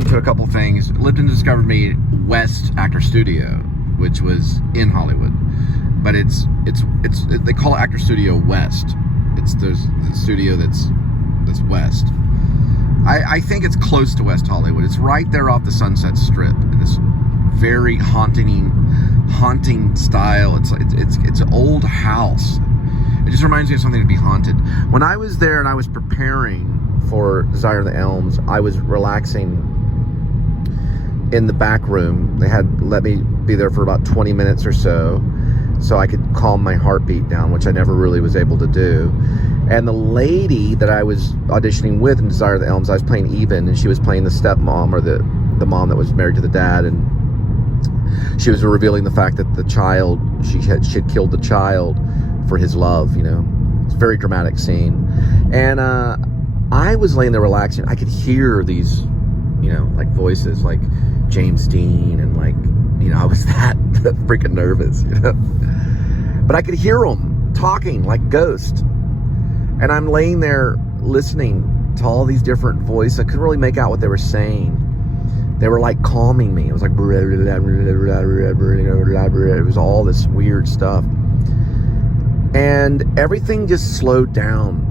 into a couple things. Lipton discovered me West Actor Studio, which was in Hollywood, but it's they call it Actor Studio West. There's the studio that's West. I think it's close to West Hollywood. It's right there off the Sunset Strip in this very haunting style. It's an old house. It just reminds me of something to be haunted. When I was there and I was preparing for Desire of the Elms, I was relaxing in the back room. They had let me be there for about 20 minutes or so I could calm my heartbeat down, which I never really was able to do. And the lady that I was auditioning with in Desire of the Elms, I was playing Even, and she was playing the stepmom, or the mom that was married to the dad, and she was revealing the fact that the child, she had killed the child for his love, you know. It's a very dramatic scene. And I was laying there relaxing. I could hear these, you know, like voices like James Dean, and like, you know, I was that freaking nervous, you know. But I could hear them talking like ghosts. And I'm laying there listening to all these different voices. I couldn't really make out what they were saying. They were like calming me. It was like, it was all this weird stuff. And everything just slowed down.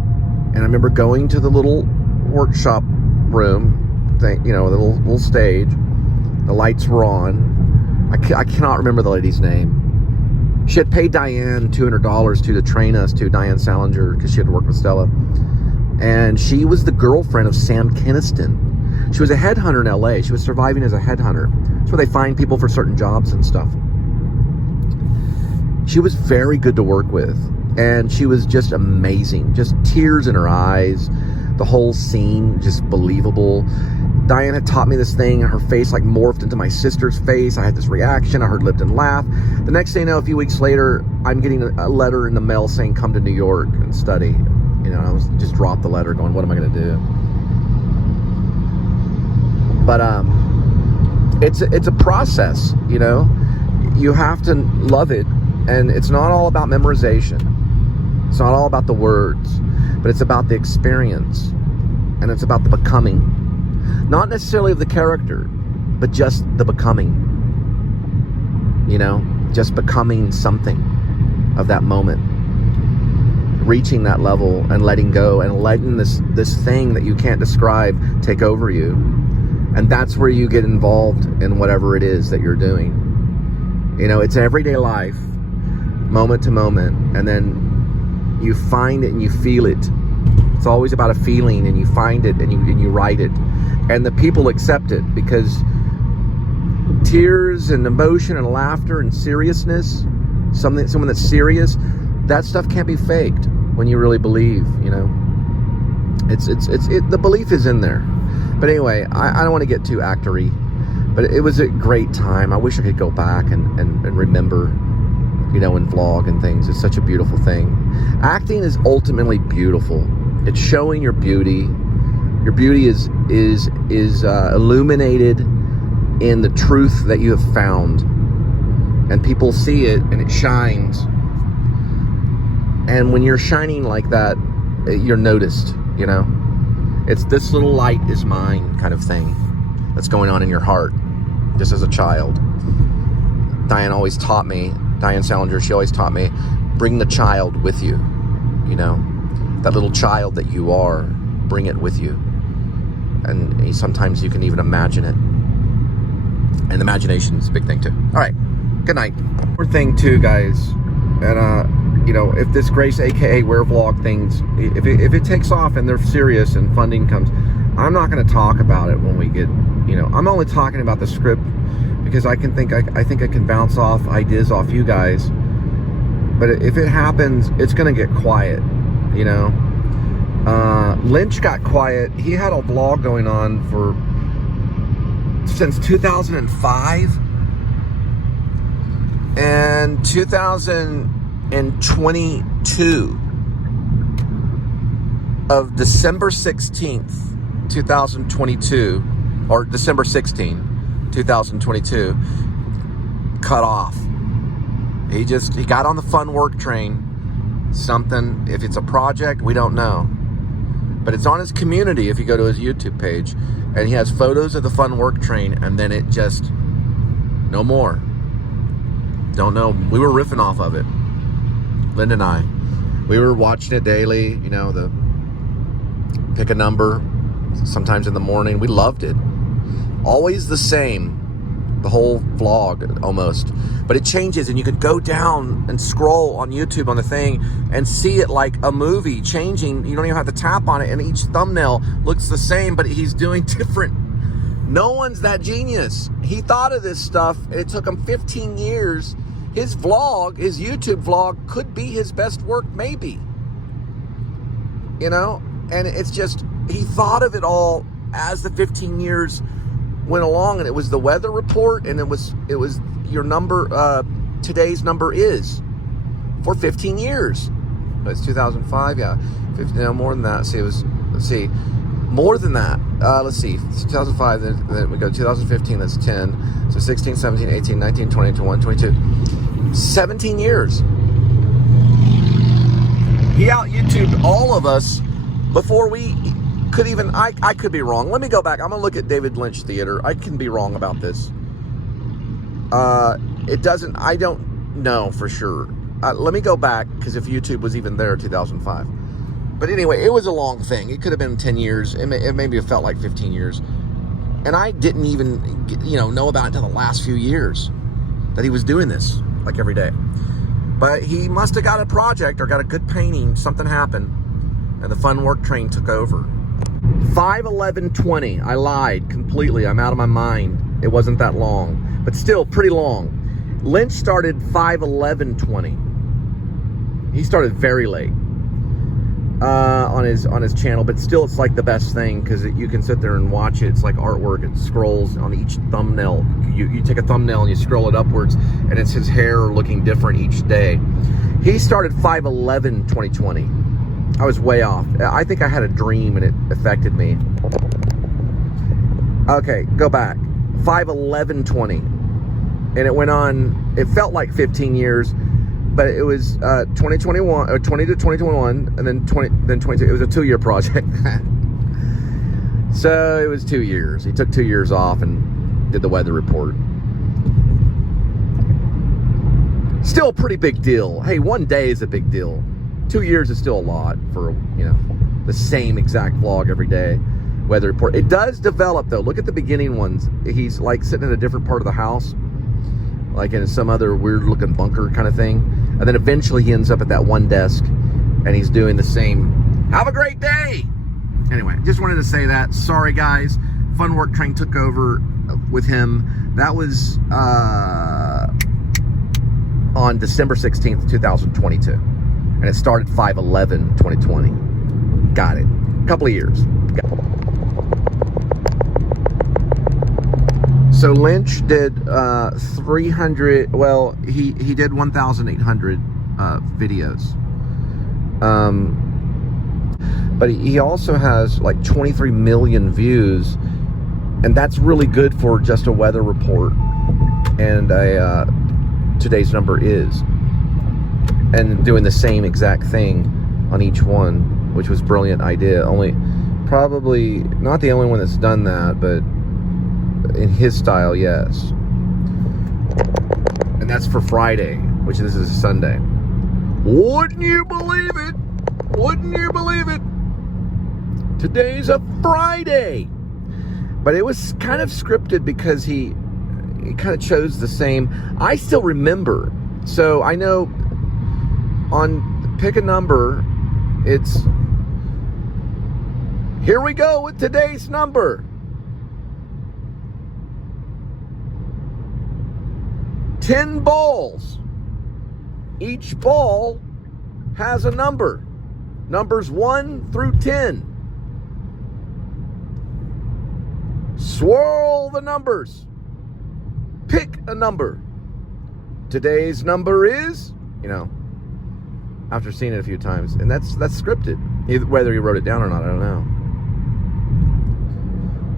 And I remember going to the little workshop room thing, you know, the little stage. The lights were on. I cannot remember the lady's name. She had paid Diane $200 to train us, to Diane Salinger, because she had worked with Stella. And she was the girlfriend of Sam Kinniston. She was a headhunter in LA. She was surviving as a headhunter. That's where they find people for certain jobs and stuff. She was very good to work with. And she was just amazing. Just tears in her eyes. The whole scene, just believable. Diane had taught me this thing. Her face like morphed into my sister's face. I had this reaction. I heard Lipton laugh. The next thing you know, a few weeks later, I'm getting a letter in the mail saying, come to New York and study. You know, I was just dropped the letter going, what am I going to do? But it's a process, you know. You have to love it. And it's not all about memorization. It's not all about the words. But it's about the experience. And it's about the becoming. Not necessarily of the character, but just the becoming. You know, just becoming something of that moment. Reaching that level and letting go and letting this thing that you can't describe take over you. And that's where you get involved in whatever it is that you're doing. You know, it's everyday life, moment to moment, and then you find it and you feel it. It's always about a feeling, and you find it and you write it. And the people accept it, because tears and emotion and laughter and seriousness, someone that's serious, that stuff can't be faked when you really believe, you know. The belief is in there. But anyway, I don't want to get too actory, but it was a great time. I wish I could go back and remember, you know, and vlog and things. It's such a beautiful thing. Acting is ultimately beautiful. It's showing your beauty. Your beauty is illuminated in the truth that you have found, and people see it and it shines. And when you're shining like that, you're noticed, you know. It's this little light is mine kind of thing that's going on in your heart, just as a child. Diane always taught me, Diane Salinger, she always taught me, bring the child with you, you know. That little child that you are, bring it with you. And sometimes you can even imagine it. And imagination is a big thing too. All right, good night. One thing too, guys, and you know, if this Grace aka Wear Vlog things, if it takes off and they're serious and funding comes, I'm not going to talk about it when we get, you know, I'm only talking about the script because I think I can bounce off ideas off you guys. But if it happens, it's going to get quiet, you know. Lynch got quiet. He had a vlog going on since 2005, and 2022 of December 16th 2022, or December 16, 2022, cut off. He got on the fun work train. Something, if it's a project, we don't know. But it's on his community if you go to his YouTube page. And he has photos of the fun work train, and then it just, no more. Don't know. We were riffing off of it. Linda and I. We were watching it daily, you know, the pick a number, sometimes in the morning. We loved it. Always the same. The whole vlog, almost. But it changes, and you could go down and scroll on YouTube on the thing and see it like a movie changing. You don't even have to tap on it, and each thumbnail looks the same, but he's doing different. No one's that genius. He thought of this stuff, and it took him 15 years. His vlog, his YouTube vlog, could be his best work, maybe. You know? And it's just, he thought of it all as the 15 years went along, and it was the weather report, and it was your number, today's number is, for 15 years. It's 2005, yeah. 50, no, more than that. See, it was, let's see, more than that. Let's see, it's 2005, then we go 2015, that's 10. So 16, 17, 18, 19, 20, 21, 22. 17 years. He out YouTubed all of us before we could even, I could be wrong. Let me go back. I'm gonna look at David Lynch Theater. I can be wrong about this. It doesn't, I don't know for sure. Let me go back, because if YouTube was even there in 2005. But anyway, it was a long thing. It could have been 10 years. Maybe it felt like 15 years. And I didn't even, know about it until the last few years that he was doing this, like every day. But he must have got a project or got a good painting. Something happened, and the fun work train took over. 5/11/20. I lied completely. I'm out of my mind. It wasn't that long, but still pretty long. Lynch started 5/11/20. He started very late on his channel, but still, it's like the best thing, because you can sit there and watch it. It's like artwork. It scrolls on each thumbnail. You take a thumbnail and you scroll it upwards, and it's his hair looking different each day. He started 5/11/2020. I was way off. I think I had a dream and it affected me. Okay, go back. 5/11/20. And it went on, it felt like 15 years, but it was 2021, or 20 to 2021, and then 22. It was a 2-year project. So it was 2 years. He took 2 years off and did the weather report. Still a pretty big deal. Hey, 1 day is a big deal. 2 years is still a lot for, the same exact vlog every day. Weather report. It does develop, though. Look at the beginning ones. He's like sitting in a different part of the house, like in some other weird looking bunker kind of thing. And then eventually he ends up at that one desk, and he's doing the same. Have a great day. Anyway, just wanted to say that. Sorry, guys. Fun Work Train took over with him. That was on December 16th, 2022. And it started 5/11/2020. Got it. A couple of years. So Lynch did 300, well, he did 1,800 videos. But he also has like 23 million views, and that's really good for just a weather report and a today's number is, and doing the same exact thing on each one, which was a brilliant idea. Only probably not the only one that's done that, but in his style, yes. And that's for Friday, which this is Sunday. Wouldn't you believe it? Wouldn't you believe it? Today's a Friday. But it was kind of scripted, because he kind of chose the same. I still remember. So I know on Pick a Number, it's, here we go with today's number. 10 balls. Each ball has a number. Numbers 1 through 10. Swirl the numbers. Pick a number. Today's number is, after seeing it a few times. And that's scripted. Whether he wrote it down or not, I don't know.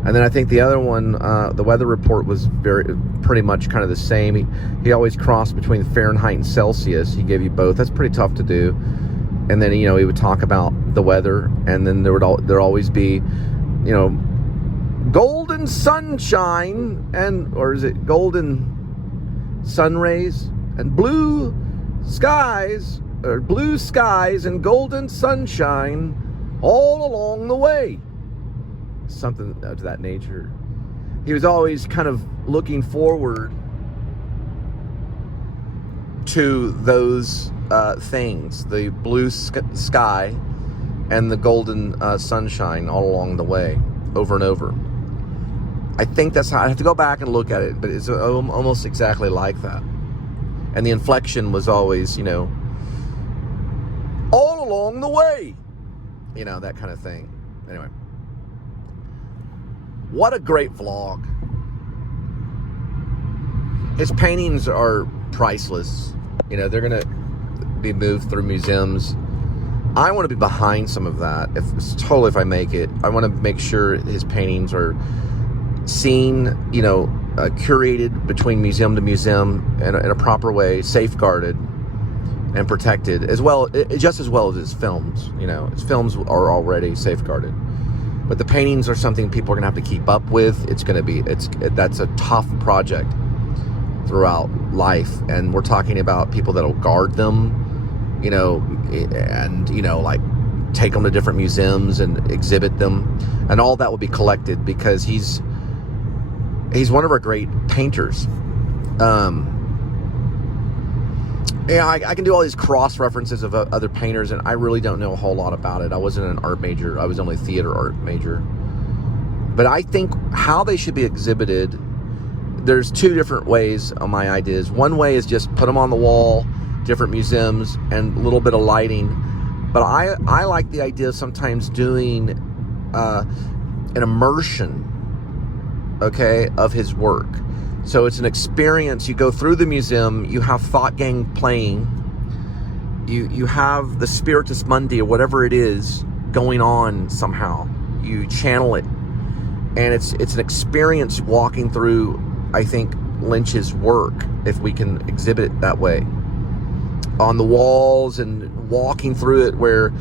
And then I think the other one, the weather report, was pretty much kind of the same. He always crossed between Fahrenheit and Celsius. He gave you both. That's pretty tough to do. And then, you know, he would talk about the weather, and then there'd always be, you know, golden sunshine, or is it golden sun rays and blue skies and golden sunshine all along the way. Something to that nature. He was always kind of looking forward to those things, the blue sky and the golden sunshine all along the way, over and over. I think that's how, I have to go back and look at it, but it's almost exactly like that. And the inflection was always, you know, all along the way, you know, that kind of thing. Anyway, what a great vlog. His paintings are priceless. You know, they're gonna be moved through museums. I want to be behind some of that. If I make it, I want to make sure his paintings are seen, you know, curated between museum to museum in a proper way, safeguarded and protected, just as well as his films. You know, his films are already safeguarded, but the paintings are something people are gonna have to keep up with. That's a tough project throughout life, and we're talking about people that'll guard them, you know, and, you know, like take them to different museums and exhibit them, and all that will be collected, because he's one of our great painters. Yeah, I can do all these cross references of other painters, and I really don't know a whole lot about it. I wasn't an art major. I was only a theater art major. But I think how they should be exhibited, there's two different ways on my ideas. One way is just put them on the wall, different museums, and a little bit of lighting. But I like the idea of sometimes doing an immersion, okay, of his work. So it's an experience. You go through the museum, you have Thought Gang playing, you have the Spiritus Mundi or whatever it is going on somehow. You channel it, and it's an experience walking through, I think, Lynch's work, if we can exhibit it that way. On the walls and walking through it, where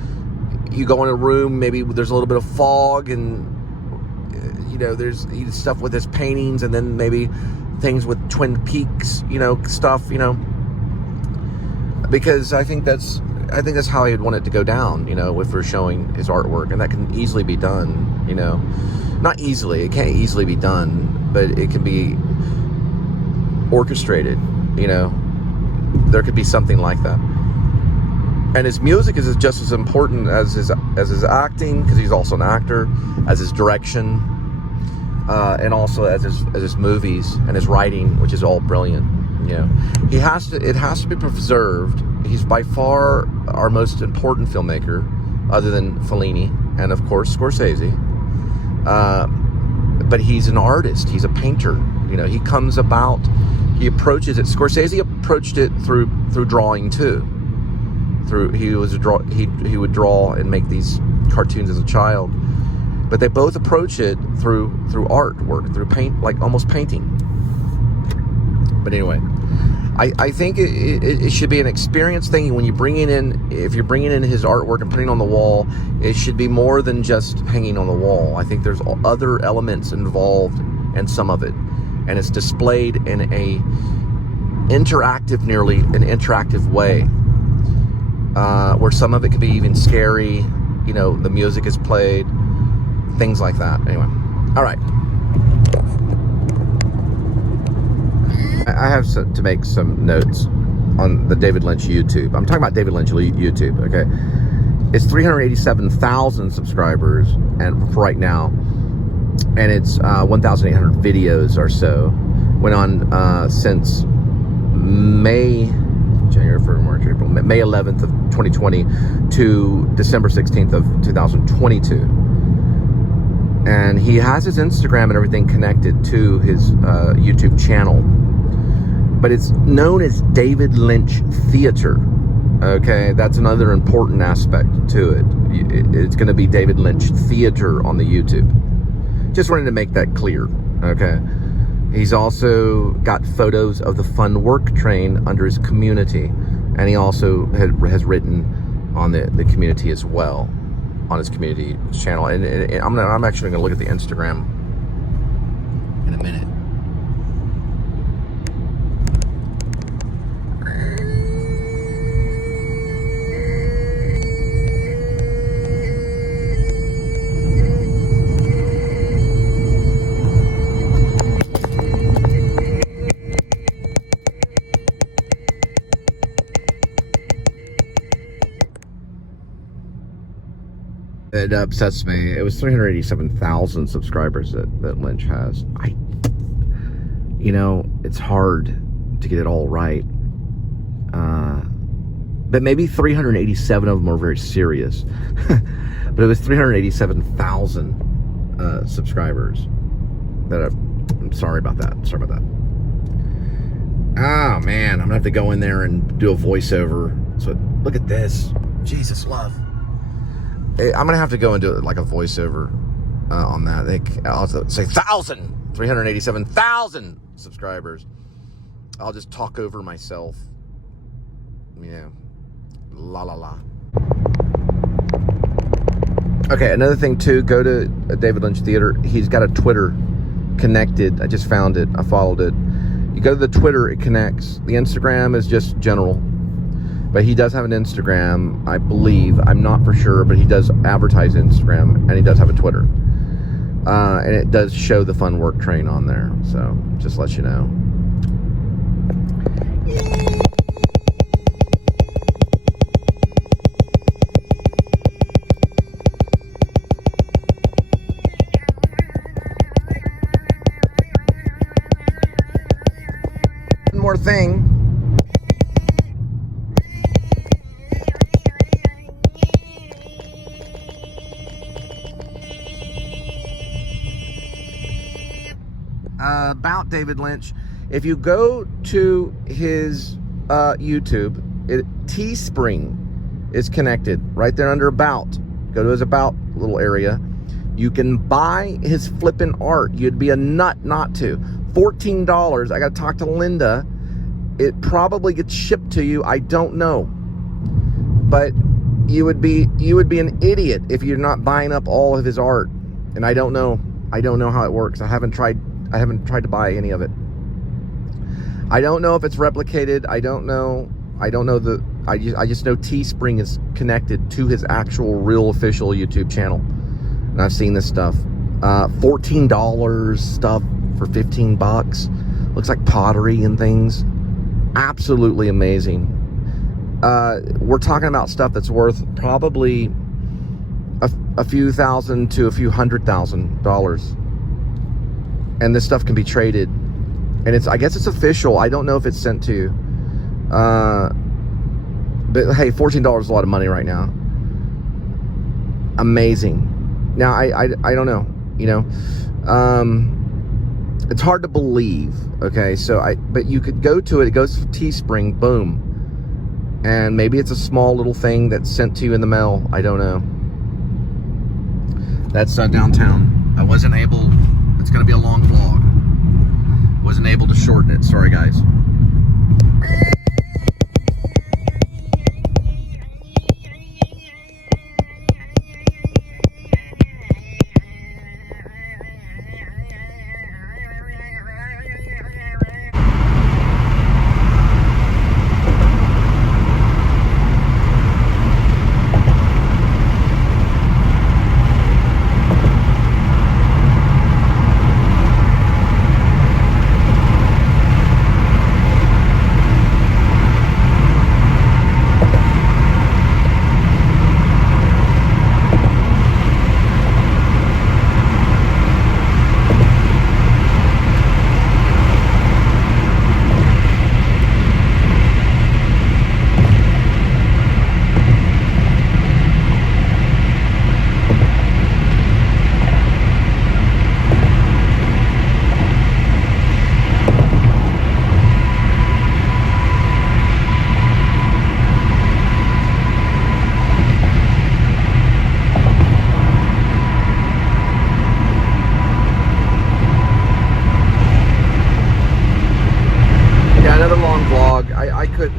you go in a room, maybe there's a little bit of fog, and you know, there's stuff with his paintings, and then maybe things with Twin Peaks, you know, stuff, you know, because I think that's how he'd want it to go down, you know, if we're showing his artwork, and that can easily be done, you know, not easily, it can't easily be done, but it can be orchestrated, you know, there could be something like that. And his music is just as important as his acting, because he's also an actor, as his direction, and also as his movies and his writing, which is all brilliant. You know, it has to be preserved. He's by far our most important filmmaker, other than Fellini and of course Scorsese. But he's an artist. He's a painter. You know, he approaches it. Scorsese approached it through drawing too. He would draw and make these cartoons as a child. But they both approach it through artwork, through paint, like almost painting. But anyway, I think it should be an experience thing. When you if you're bringing in his artwork and putting it on the wall, it should be more than just hanging on the wall. I think there's other elements involved in some of it, and it's displayed in nearly an interactive way, where some of it could be even scary. You know, the music is played. Things like that. Anyway, all right. I have to make some notes on the David Lynch YouTube. I'm talking about David Lynch YouTube, okay? It's 387,000 subscribers, and for right now, and it's 1,800 videos or so. Went on since January, February, March, April, May 11th of 2020 to December 16th of 2022. And he has his Instagram and everything connected to his YouTube channel. But it's known as David Lynch Theater. Okay, that's another important aspect to it. It's going to be David Lynch Theater on the YouTube. Just wanted to make that clear. Okay. He's also got photos of the Fun Work Train under his community. And he also has written on the community as well, on his community channel. And I'm actually gonna look at the Instagram in a minute. It upsets me. It was 387,000 subscribers that Lynch has. You know, it's hard to get it all right. But maybe 387 of them are very serious. But it was 387,000 subscribers. I'm sorry about that. Sorry about that. Oh man, I'm gonna have to go in there and do a voiceover. So look at this. Jesus love. I'm gonna have to go and do like a voiceover on that. I'll have to say 387,000 subscribers. I'll just talk over myself. You know, la la la. Okay, another thing too. Go to David Lynch Theater. He's got a Twitter connected. I just found it. I followed it. You go to the Twitter, it connects. The Instagram is just general. But he does have an Instagram, I believe. I'm not for sure, but he does advertise Instagram, and he does have a Twitter. And it does show the Fun Work Train on there. So, just let you know. One more thing. About David Lynch, if you go to his YouTube, Teespring is connected right there under About. Go to his About little area. You can buy his flippin' art. You'd be a nut not to. $14. I got to talk to Linda. It probably gets shipped to you. I don't know, but you would be an idiot if you're not buying up all of his art. And I don't know how it works. I haven't tried to buy any of it. I don't know if it's replicated. I don't know I just know Teespring is connected to his actual real official YouTube channel. And I've seen this stuff. $14 stuff for $15. Looks like pottery and things. Absolutely amazing. We're talking about stuff that's worth probably a few thousand to a few $100,000. And this stuff can be traded. And I guess it's official. I don't know if it's sent to you. But hey, $14 is a lot of money right now. Amazing. Now, I don't know, you know. It's hard to believe, okay? But you could go to it. It goes to Teespring, boom. And maybe it's a small little thing that's sent to you in the mail. I don't know. That's downtown. I wasn't able, it's going to be a long vlog. Wasn't able to shorten it. Sorry, guys.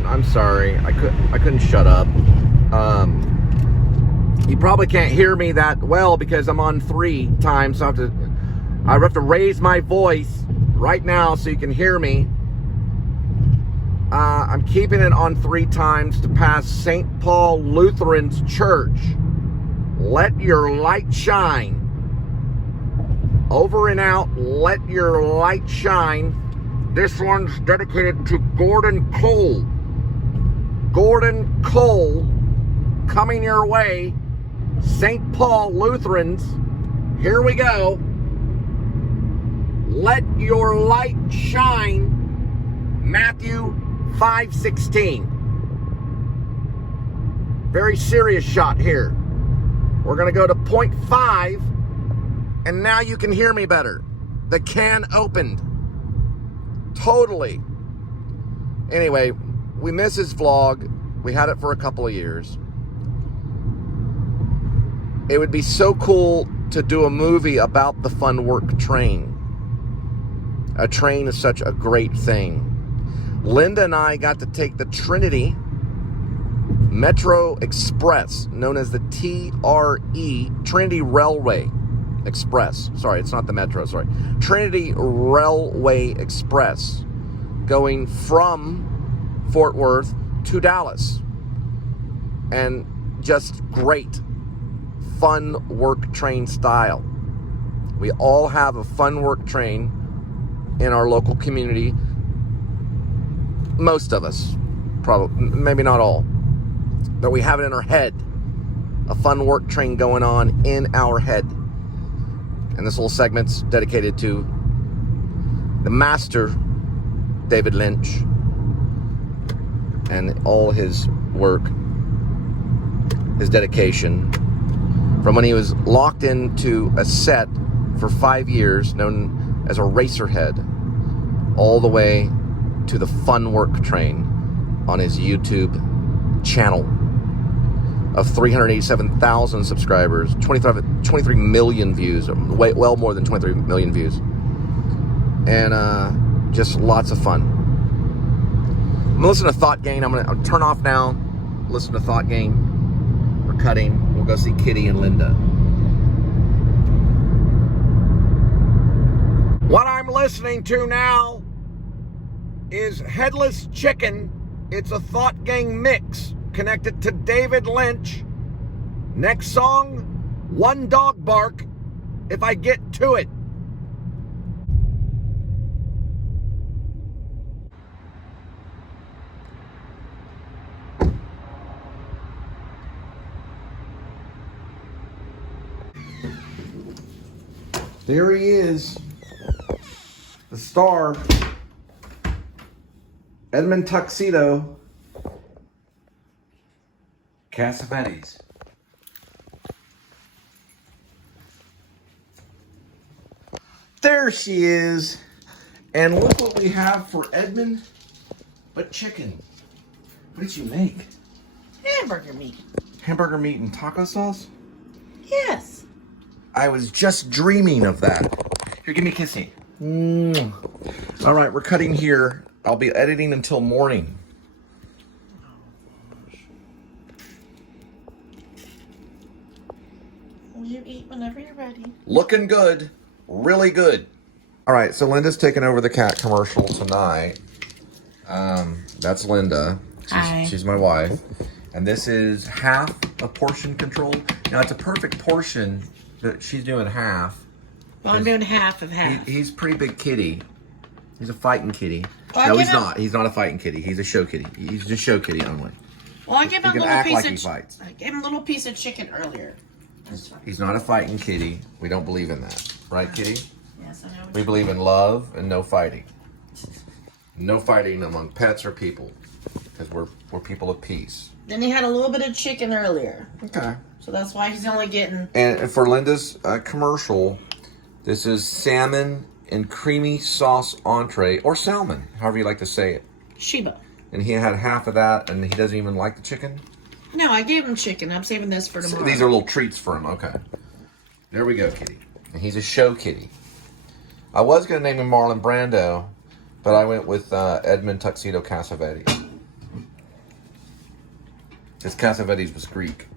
I'm sorry. I couldn't shut up. You probably can't hear me that well because I'm on 3 times, so I have to raise my voice right now so you can hear me. I'm keeping it on 3 times to pass St. Paul Lutheran's Church. Let your light shine. Over and out, let your light shine. This one's dedicated to Gordon Cole. Gordon Cole, coming your way. St. Paul Lutherans, here we go. Let your light shine. Matthew 5:16. Very serious shot here. We're going to go to 0.5, and now you can hear me better. The can opened. Totally. Anyway, we miss his vlog. We had it for a couple of years. It would be so cool to do a movie about the Fun Work train. A train is such a great thing. Linda and I got to take the Trinity Metro Express, known as the TRE, Trinity Railway Express. Sorry, it's not the Metro, sorry. Trinity Railway Express, going from Fort Worth to Dallas. And just great. Fun work train style. We all have a fun work train in our local community. Most of us, probably, maybe not all, but we have it in our head. A fun work train going on in our head. And this little segment's dedicated to the master, David Lynch, and all his work, his dedication, from when he was locked into a set for 5 years, known as a racerhead, all the way to the Fun Work Train on his YouTube channel of 387,000 subscribers, 23 million views, well more than 23 million views, and just lots of fun. I'm gonna listen to Thought Gain. I'll turn off now, listen to Thought Gain. We're cutting. We'll go see Kitty and Linda. What I'm listening to now is Headless Chicken. It's a Thought Gang mix connected to David Lynch. Next song, One Dog Bark, If I Get to It. There he is, the star, Edmund Tuxedo, Cassavetes. There she is. And look what we have for Edmund, but chicken. What did you make? Hamburger meat. Hamburger meat and taco sauce? Yes. I was just dreaming of that. Here, give me a kissy. All right, we're cutting here. I'll be editing until morning. Will you eat whenever you're ready? Looking good. Really good. All right, so Linda's taking over the cat commercial tonight. That's Linda. Hi. She's my wife. And this is half a portion control. Now, it's a perfect portion, but she's doing half. Well, I'm doing half of half. He's a pretty big kitty. He's a fighting kitty. Well, no, he's not. He's not a fighting kitty. He's a show kitty. He's just show kitty only. Well, I gave him a little act piece like of he fights. I gave him a little piece of chicken earlier. He's not a fighting kitty. We don't believe in that. Right, kitty? Yes, I know. We believe in love and no fighting. No fighting among pets or people, because we're people of peace. Then he had a little bit of chicken earlier. Okay. So that's why he's only getting... And for Linda's commercial, this is salmon and creamy sauce entree, or salmon, however you like to say it. Sheba. And he had half of that, and he doesn't even like the chicken? No, I gave him chicken. I'm saving this for tomorrow. So these are little treats for him. Okay. There we go, kitty. And he's a show kitty. I was going to name him Marlon Brando, but I went with Edmund Tuxedo Cassavetes. His Cassavetes was Greek.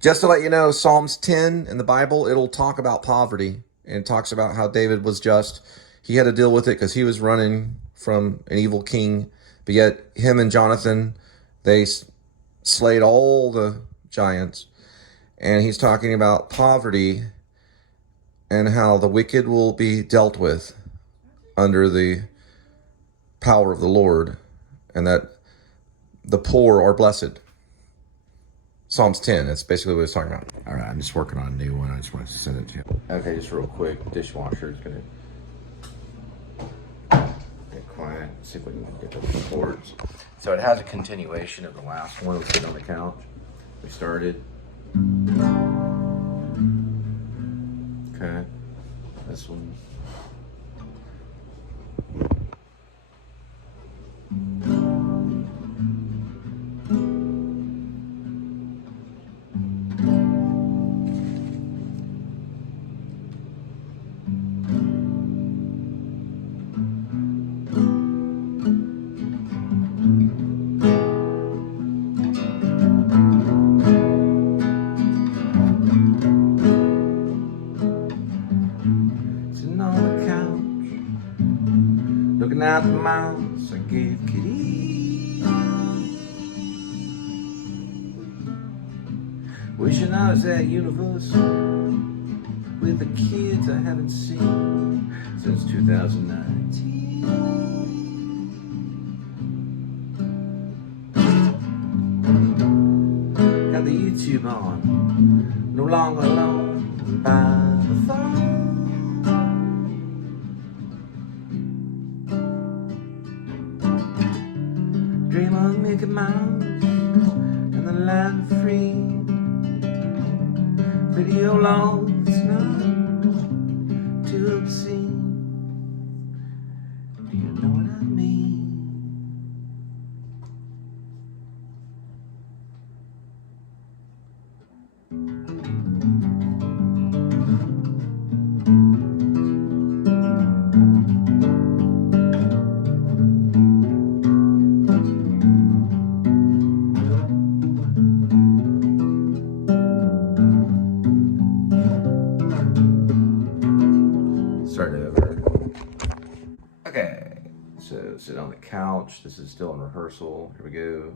Just to let you know, Psalms 10 in the Bible, it'll talk about poverty. And it talks about how David was just. He had to deal with it because he was running from an evil king. But yet, him and Jonathan, they slayed all the giants. And he's talking about poverty and how the wicked will be dealt with under the power of the Lord. And that the poor are blessed. Psalms 10, that's basically what it's talking about. All right, I'm just working on a new one. I just wanted to send it to you. Okay, just real quick. Dishwasher is going to get quiet. See if we can get those chords. So it has a continuation of the last one. We're sitting on the couch. We started. Okay, this one. Looking at the mouse I gave Kitty. Wishing I was at universe with the kids I haven't seen since 2019. Got the YouTube on, no longer alone by the phone. Dream of Mickey Mouse and the land of free. Video long, it's not too obscene. Do you know what I mean? Start over. Okay, so sit on the couch. This is still in rehearsal. Here we go.